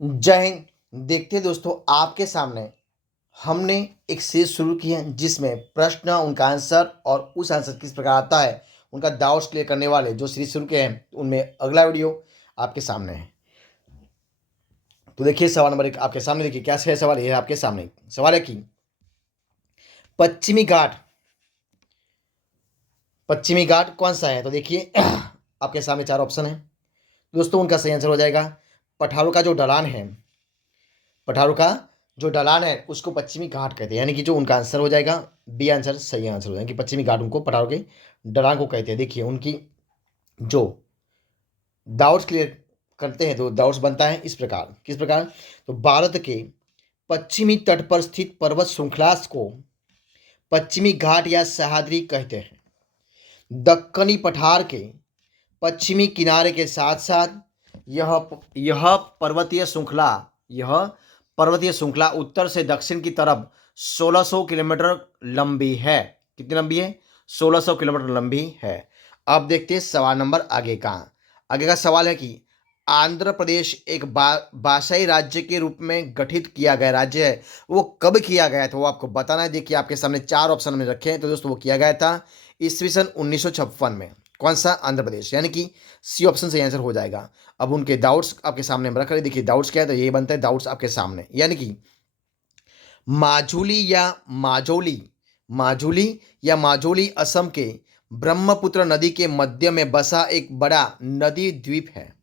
जय हिंद। देखते हैं दोस्तों, आपके सामने हमने एक सीरीज शुरू की है जिसमें प्रश्न, उनका आंसर और उस आंसर किस प्रकार आता है, उनका डाउट्स क्लियर करने वाले जो सीरीज शुरू किए हैं उनमें अगला वीडियो आपके सामने है। तो देखिए सवाल नंबर 1 आपके सामने। देखिए क्या है सवाल, ये है आपके सामने। सवाल है कि पश्चिमी घाट पश्चिमी घाट कौन सा है। तो देखिए आपके सामने चार ऑप्शन है दोस्तों। उनका सही आंसर हो जाएगा पठारों का जो ढलान है। पठारों का जो ढलान है उसको पश्चिमी घाट कहते हैं, यानी कि जो उनका आंसर हो जाएगा बी आंसर सही आंसर हो जाएगा कि पश्चिमी घाट उनको पठारों के ढलान को कहते हैं। देखिए उनकी जो डाउट्स क्लियर करते हैं तो डाउट्स बनता है इस प्रकार, किस प्रकार। तो भारत के पश्चिमी तट पर स्थित पर्वत श्रृंखला को पश्चिमी घाट या सह्याद्री कहते हैं। दक्कनी पठार के पश्चिमी किनारे के साथ साथ यह यह पर्वतीय श्रृंखला यह पर्वतीय श्रृंखला उत्तर से दक्षिण की तरफ 1600 किलोमीटर लंबी है। कितनी लंबी है? 1600 किलोमीटर लंबी है। अब देखते हैं सवाल नंबर आगे का सवाल है कि आंध्र प्रदेश एक भाषाई राज्य के रूप में गठित किया गया राज्य है, वो कब किया गया था वो आपको बताना है। देखिए आपके सामने चार ऑप्शन में रखे हैं। तो दोस्तों वो किया गया था ईस्वी सन 1956 में। कौन सा? आंध्र प्रदेश, यानी कि सी ऑप्शन से आंसर हो जाएगा। अब उनके डाउट्स आपके सामने हम रख रहे। देखिए डाउट्स क्या है, तो ये बनता है डाउट्स आपके सामने, यानी कि माजुली या माजोली माजुली या माजोली असम के ब्रह्मपुत्र नदी के मध्य में बसा एक बड़ा नदी द्वीप है।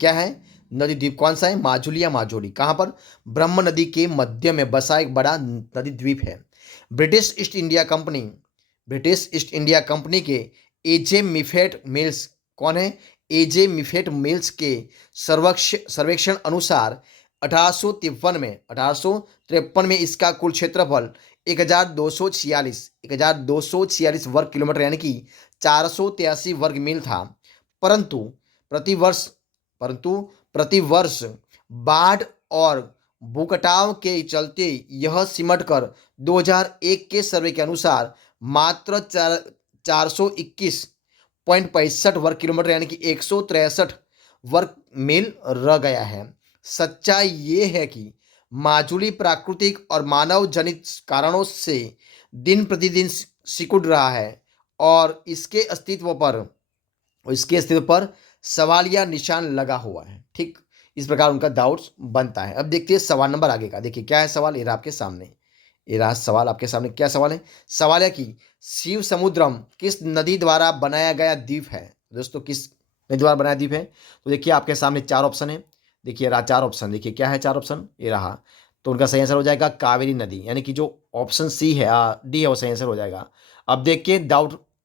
क्या है? नदी द्वीप कौन सा है? माजुली या माजोली। कहां पर? ब्रह्म नदी के मध्य में बसा एक बड़ा नदी द्वीप है। British east India company British east India company के एजे मिफेट मिल्स कौन है? एजे मिफेट मिल्स के सर्वेक्षण अनुसार 1853 में इसका कुल क्षेत्रफल 1246 वर्ग किलोमीटर यानी कि 483 वर्ग मील था। परंतु प्रतिवर्ष परंतु प्रतिवर्ष बाढ़ और भूकटाव के चलते यह सिमटकर 2001 के सर्वे के अनुसार मात्र 421.65 वर्ग किलोमीटर यानी कि 163 वर्ग मील रह गया है। सच्चाई ये है कि माजुली प्राकृतिक और मानव जनित कारणों से दिन प्रतिदिन सिकुड़ रहा है और इसके अस्तित्व पर सवालिया निशान लगा हुआ है। ठीक इस प्रकार उनका डाउट्स बनता है। अब देखते हैं सवाल नंबर आगे का। देखिए क्या है सवाल, ये रहा आपके सामने। ये रहा सवाल आपके सामने। क्या सवाल है? सवाल है कि शिव समुद्रम किस नदी द्वारा बनाया गया द्वीप है। दोस्तों किस नदी द्वारा बनाया द्वीप है? तो देखिए आपके सामने चार ऑप्शन है। देखिए रहा चार ऑप्शन। देखिए क्या है चार ऑप्शन, ये रहा। तो उनका सही आंसर हो जाएगा कावेरी नदी, यानी कि जो ऑप्शन सी है, डी है, वो सही आंसर हो जाएगा। अब देखिए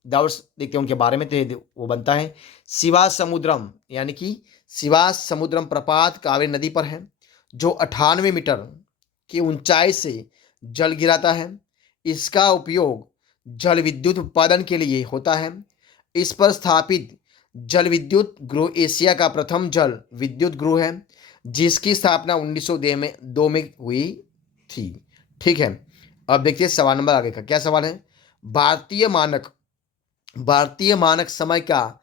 डाउट्स देखते हैं उनके बारे में। तो वो बनता है शिवा समुद्रम, यानी कि शिवा समुद्रम प्रपात कावेरी नदी पर है, जो 98 मीटर की ऊंचाई से जल गिराता है। इसका उपयोग जल विद्युत उत्पादन के लिए होता है। इस पर स्थापित जल विद्युत गृह एशिया का प्रथम जल विद्युत गृह है, जिसकी स्थापना 1902 में हुई थी। ठीक है। अब देखिए सवाल नंबर आगे का। क्या सवाल है? भारतीय मानक समय का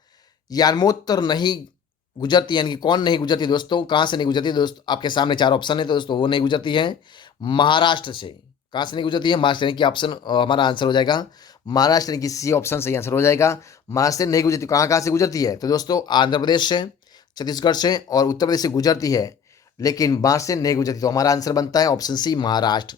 यानमोत्तर नहीं गुजरती, यानी कि कौन नहीं गुजरती दोस्तों? कहाँ से नहीं गुजरती दोस्तों? आपके सामने चार ऑप्शन है। तो दोस्तों वो नहीं गुजरती है महाराष्ट्र से। कहाँ से नहीं गुजरती है? महाराष्ट्र, यानी कि ऑप्शन हमारा आंसर हो जाएगा महाराष्ट्र, यानी कि सी ऑप्शन सही आंसर हो जाएगा। महाराष्ट्र से नहीं गुजरती। कहाँ कहाँ से गुजरती है? तो दोस्तों आंध्र प्रदेश से, छत्तीसगढ़ से और उत्तर प्रदेश से गुजरती है, लेकिन महाराष्ट्र से नहीं गुजरती। तो हमारा आंसर बनता है ऑप्शन सी महाराष्ट्र।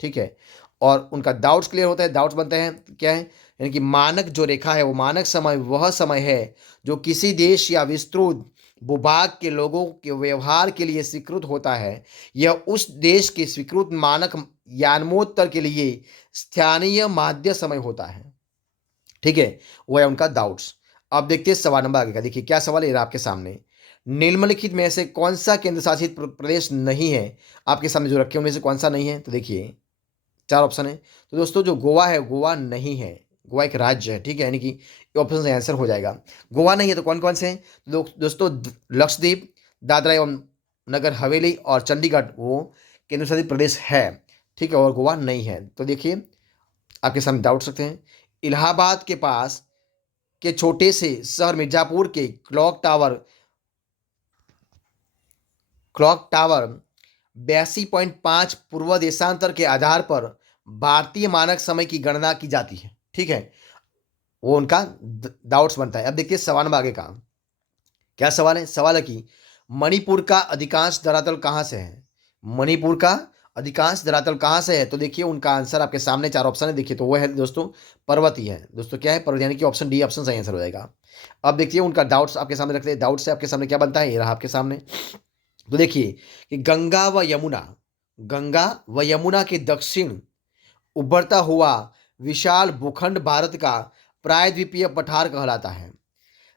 ठीक है। और उनका डाउट्स क्लियर होता है। डाउट्स बनते हैं क्या है, यानी कि मानक जो रेखा है, वो मानक समय वह समय है जो किसी देश या विस्तृत भूभाग के लोगों के व्यवहार के लिए स्वीकृत होता है। यह उस देश के स्वीकृत मानक यानमोत्तर के लिए स्थानीय माध्य समय होता है। ठीक है। वह है उनका डाउट्स। अब देखते हैं सवाल नंबर आगे का। देखिए क्या सवाल है आपके सामने। निम्नलिखित में से कौन सा केंद्र शासित प्रदेश नहीं है? आपके सामने जो रखे उनमें से कौन सा नहीं है? तो देखिए चार ऑप्शन है। तो दोस्तों जो गोवा है, गोवा नहीं है। गोवा एक राज्य है। ठीक है, यानी कि ऑप्शन से आंसर हो जाएगा। गोवा नहीं है तो कौन कौन से हैं? तो दोस्तों लक्षद्वीप, दादरा एवं नगर हवेली और चंडीगढ़ वो केंद्र शासित प्रदेश है। ठीक है, और गोवा नहीं है। तो देखिए आपके सामने डाउट सकते हैं। इलाहाबाद के पास के छोटे से शहर मिर्जापुर के क्लॉक टावर क्लॉक टावर 82.5 पूर्व देशांतर के आधार पर भारतीय मानक समय की गणना की जाती है। ठीक है, वो उनका डाउट्स बनता है। अब देखिए सवाल नंबर आगे का क्या सवाल है। सवाल है कि मणिपुर का अधिकांश धरातल कहाँ से है। मणिपुर का अधिकांश धरातल कहाँ से है, तो देखिए उनका आंसर आपके सामने चार ऑप्शन है। देखिए तो वो है दोस्तों पर्वत ही है दोस्तों। क्या है, पर्वत, यानी कि ऑप्शन डी ऑप्शन सही आंसर हो जाएगा। अब देखिए उनका डाउट्स आपके सामने रखते हैं। डाउट से आपके सामने क्या बनता है, ये रहा आपके सामने। तो देखिए कि गंगा व यमुना के दक्षिण उभरता हुआ विशाल भूखंड भारत का प्रायद्वीपीय पठार कहलाता है,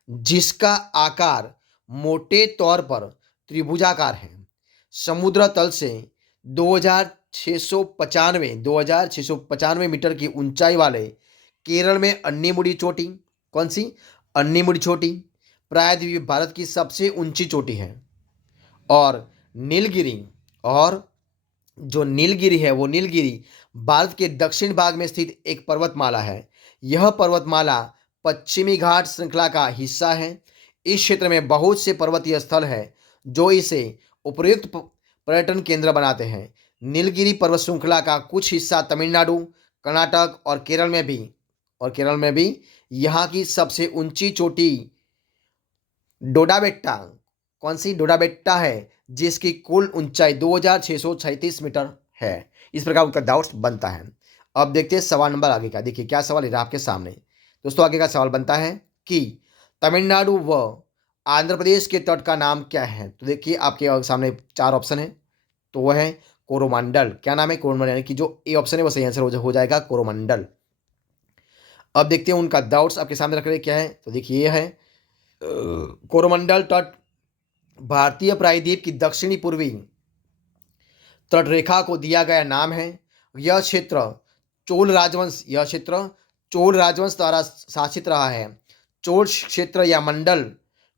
जिसका आकार मोटे तौर पर त्रिभुजाकार है। समुद्र तल से 2695 मीटर की ऊंचाई वाले केरल में अन्नीमुड़ी चोटी, कौन सी, अन्नीमुड़ी चोटी प्रायद्वीप भारत की सबसे ऊंची चोटी है। और नीलगिरी, और जो नीलगिरी है वो नीलगिरी भारत के दक्षिण भाग में स्थित एक पर्वतमाला है। यह पर्वतमाला पश्चिमी घाट श्रृंखला का हिस्सा है। इस क्षेत्र में बहुत से पर्वतीय स्थल हैं जो इसे उपयुक्त पर्यटन केंद्र बनाते हैं। नीलगिरी पर्वत श्रृंखला का कुछ हिस्सा तमिलनाडु, कर्नाटक और केरल में भी यहाँ की सबसे ऊंची चोटी डोडाबेट्टा, कौन सी, डोडाबेट्टा है, जिसकी कुल ऊंचाई 2636 मीटर है। इस प्रकार उनका डाउट्स बनता है। अब देखते हैं सवाल नंबर आगे का। देखिए क्या सवाल है आपके सामने दोस्तों। आगे का सवाल बनता है कि तमिलनाडु व आंध्र प्रदेश के तट का नाम क्या है। तो देखिए आपके सामने चार ऑप्शन है, तो वह है कोरोमंडल। क्या नाम है, कोरोमंडल, यानी कि जो ए ऑप्शन है वो सही आंसर हो जाएगा कोरोमंडल। अब देखते हैं उनका डाउट्स आपके सामने रख रहे क्या है। तो देखिए ये है कोरोमंडल तट भारतीय प्रायद्वीप की दक्षिणी पूर्वी तटरेखा को दिया गया नाम है। यह क्षेत्र चोल राजवंश द्वारा शासित रहा है। चोल क्षेत्र या मंडल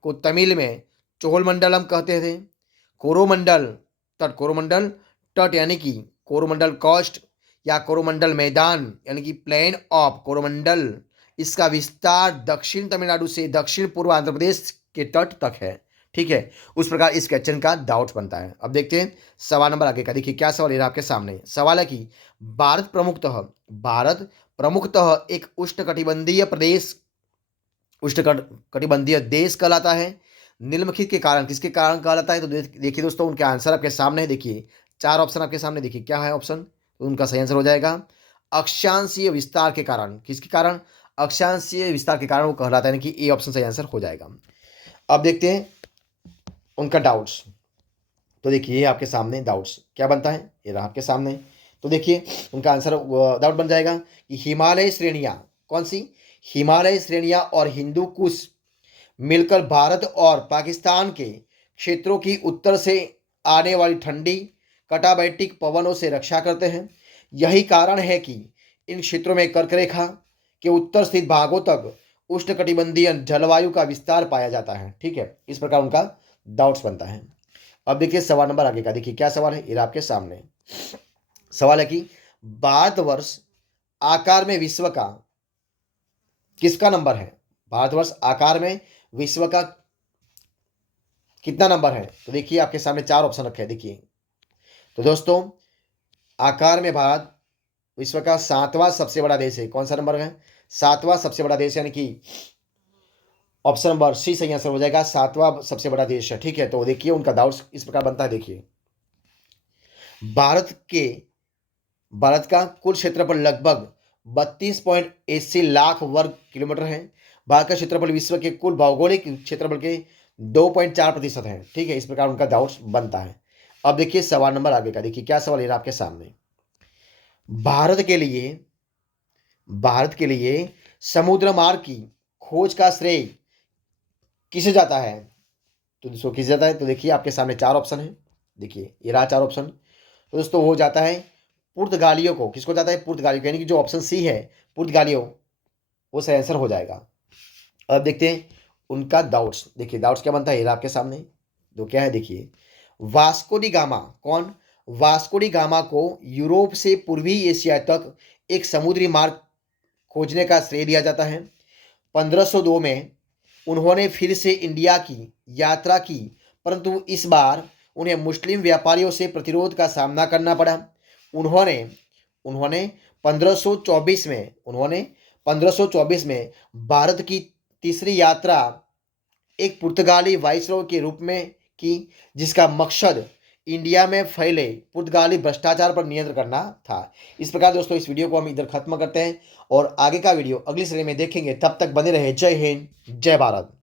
को तमिल में चोल मंडलम कहते थे। कोरोमंडल तट यानी कि कोरोमंडल कोस्ट या कोरोमंडल मैदान यानी कि प्लेन ऑफ कोरोमंडल, इसका विस्तार दक्षिण तमिलनाडु से दक्षिण पूर्व आंध्र प्रदेश के तट तक है। ठीक है, उस प्रकार इस क्वेश्चन का डाउट बनता है। अब देखते हैं सवाल नंबर आगे का। देखिए क्या सवाल है आपके सामने। सवाल है कि भारत प्रमुखतः एक उष्णकटिबंधीय देश कहलाता है। निम्नलिखित के कारण किसके कारण कहलाता है, तो देखिए दोस्तों उनके आंसर आपके सामने है। देखिए चार ऑप्शन आपके सामने, देखिए क्या है ऑप्शन, तो उनका सही आंसर हो जाएगा अक्षांशीय विस्तार के कारण। किसके कारण, अक्षांशीय विस्तार के कारण वो कहलाता है, यानी कि ए ऑप्शन सही आंसर हो जाएगा। अब देखते हैं उनका डाउट्स। तो देखिए ये आपके सामने डाउट्स क्या बनता है, ये रहा आपके सामने। तो देखिए उनका आंसर डाउट बन जाएगा कि हिमालय श्रेणियाँ, कौन सी, हिमालय श्रेणियाँ और हिंदू कुश मिलकर भारत और पाकिस्तान के क्षेत्रों की उत्तर से आने वाली ठंडी कटाबैटिक पवनों से रक्षा करते हैं। यही कारण है कि इन क्षेत्रों में कर्क रेखा के उत्तर स्थित भागों तक उष्णकटिबंधीय जलवायु का विस्तार पाया जाता है। ठीक है, इस प्रकार उनका डाउट्स बनता है। अब देखिए सवाल नंबर आगे का। देखिए क्या सवाल है, ये आपके सामने सवाल है कि भारतवर्ष आकार में विश्व का किसका नंबर है। भारतवर्ष आकार में विश्व का कितना नंबर है, तो देखिए आपके सामने चार ऑप्शन रखे हैं। देखिए तो दोस्तों आकार में भारत विश्व का 7वां सबसे बड़ा देश है। कौन सा नंबर है, 7वां सबसे बड़ा देश, यानी कि ऑप्शन नंबर सी सही आंसर हो जाएगा, 7वां सबसे बड़ा देश है। ठीक है, तो देखिए उनका डाउट्स इस प्रकार बनता है। देखिए भारत का कुल क्षेत्रफल लगभग 32.80 लाख वर्ग किलोमीटर है। भारत का क्षेत्रफल विश्व के कुल भौगोलिक क्षेत्रफल के 2.4% है। ठीक है, इस प्रकार उनका डाउट्स बनता है। अब देखिए सवाल नंबर आगे का। देखिए क्या सवाल है आपके सामने। भारत के लिए समुद्र मार्ग की खोज का श्रेय किसे जाता है, तो दोस्तों किसे जाता है, तो देखिए आपके सामने चार ऑप्शन है। देखिए ये रहा चार ऑप्शन। तो दोस्तों वो जाता है पुर्तगालियों को। किसको जाता है, पुर्तगालियों को, यानी कि जो ऑप्शन सी है पुर्तगालियों, वो सही आंसर हो जाएगा। अब देखते हैं उनका डाउट्स। देखिए डाउट्स क्या बनता है, ये रहा आपके सामने। तो क्या है, देखिए वास्को डी गामा, कौन, वास्को डी गामा को यूरोप से पूर्वी एशिया तक एक समुद्री मार्ग खोजने का श्रेय दिया जाता है। 1502 में उन्होंने फिर से इंडिया की यात्रा की, परंतु इस बार उन्हें मुस्लिम व्यापारियों से प्रतिरोध का सामना करना पड़ा। उन्होंने 1524 में भारत की तीसरी यात्रा एक पुर्तगाली वाइसरॉय के रूप में की, जिसका मकसद इंडिया में फैले पुर्तगाली भ्रष्टाचार पर नियंत्रण करना था। इस प्रकार दोस्तों इस वीडियो को हम इधर खत्म करते हैं और आगे का वीडियो अगली श्रेणी में देखेंगे। तब तक बने रहे। जय हिंद, जय भारत।